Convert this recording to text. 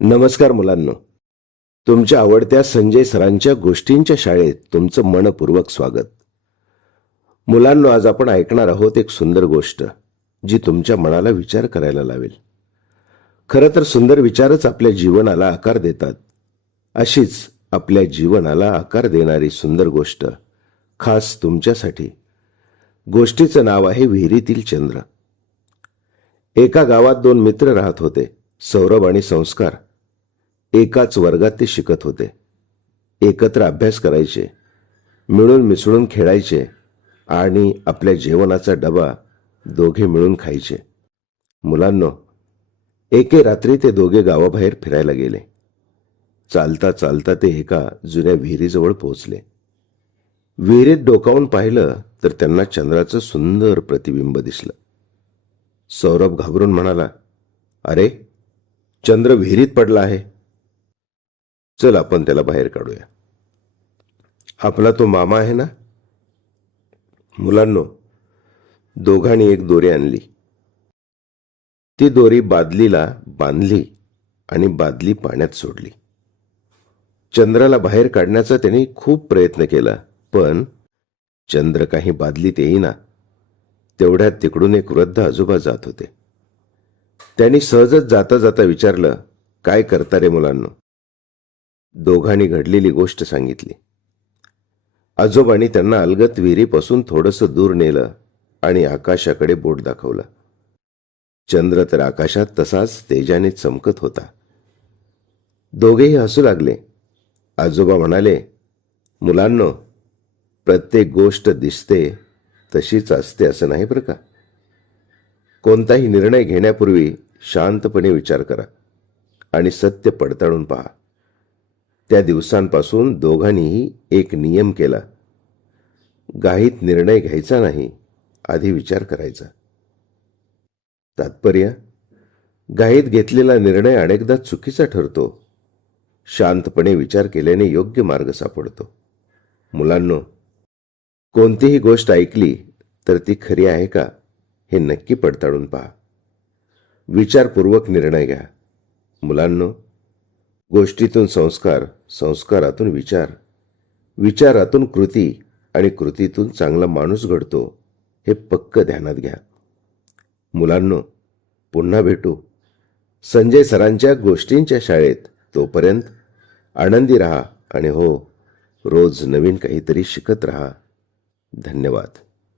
नमस्कार मुलांनो, तुमच्या आवडत्या संजय सरांच्या गोष्टींच्या शाळेत तुमचं मनपूर्वक स्वागत. मुलांनो, आज आपण ऐकणार आहोत एक सुंदर गोष्ट जी तुमच्या मनाला विचार करायला लावेल. खरं तर सुंदर विचारच आपल्या जीवनाला आकार देतात. अशीच आपल्या जीवनाला आकार देणारी सुंदर गोष्ट खास तुमच्यासाठी. गोष्टीचं नाव आहे विहिरीतील चंद्र. एका गावात दोन मित्र राहत होते, सौरभ आणि संस्कार. एकाच वर्गात ते शिकत होते. एकत्र अभ्यास करायचे, मिळून मिसळून खेळायचे आणि आपल्या जेवणाचा डबा दोघे मिळून खायचे. मुलांनो, एके रात्री ते दोघे गावाबाहेर फिरायला गेले. चालता चालता ते एका जुन्या विहिरीजवळ पोहोचले. विहिरीत डोकावून पाहिलं तर त्यांना चंद्राचं सुंदर प्रतिबिंब दिसलं. सौरभ घाबरून म्हणाला, "अरे, चंद्र विहिरीत पडला आहे. चल, आपण त्याला बाहेर काढूया. आपला तो मामा आहे ना." मुलांनो, दोघांनी एक दोरी आणली. ती दोरी बादलीला बांधली आणि बादली पाण्यात सोडली. चंद्राला बाहेर काढण्याचा त्यांनी खूप प्रयत्न केला, पण चंद्र काही बादलीत येईना. तेवढ्यात तिकडून एक वृद्ध आजोबा जात होते. त्यांनी सहजच जाता जाता विचारलं, "काय करता रे मुलांनो?" दोघांनी घडलेली गोष्ट सांगितली. आजोबांनी त्यांना अलगत विहिरीपासून थोडंसं दूर नेलं आणि आकाशाकडे बोट दाखवलं. चंद्र तर आकाशात तसाच तेजाने चमकत होता. दोघेही हसू लागले. आजोबा म्हणाले, "मुलांनो, प्रत्येक गोष्ट दिसते तशीच असते असं नाही बरं का. कोणताही निर्णय घेण्यापूर्वी शांतपणे विचार करा आणि सत्य पडताळून पहा." त्या दिवसांपासून दोघांनीही एक नियम केला. घाईत निर्णय घ्यायचा नाही, आधी विचार करायचा. तात्पर्य: घाईत घेतलेला निर्णय अनेकदा चुकीचा ठरतो. शांतपणे विचार केल्याने योग्य मार्ग सापडतो. मुलांनो, कोणतीही गोष्ट ऐकली तर ती खरी आहे का हे नक्की पडताळून पहा. विचारपूर्वक निर्णय घ्या. मुलांनो, गोष्टीतून संस्कार, संस्कारातून विचार, विचारातून कृती आणि कृतीतून चांगला माणूस घडतो, हे पक्क ध्यानात घ्या. मुलांनो, पुन्हा भेटू संजय सरांच्या गोष्टींच्या शाळेत. तोपर्यंत आनंदी राहा आणि हो, रोज नवीन काहीतरी शिकत राहा. धन्यवाद.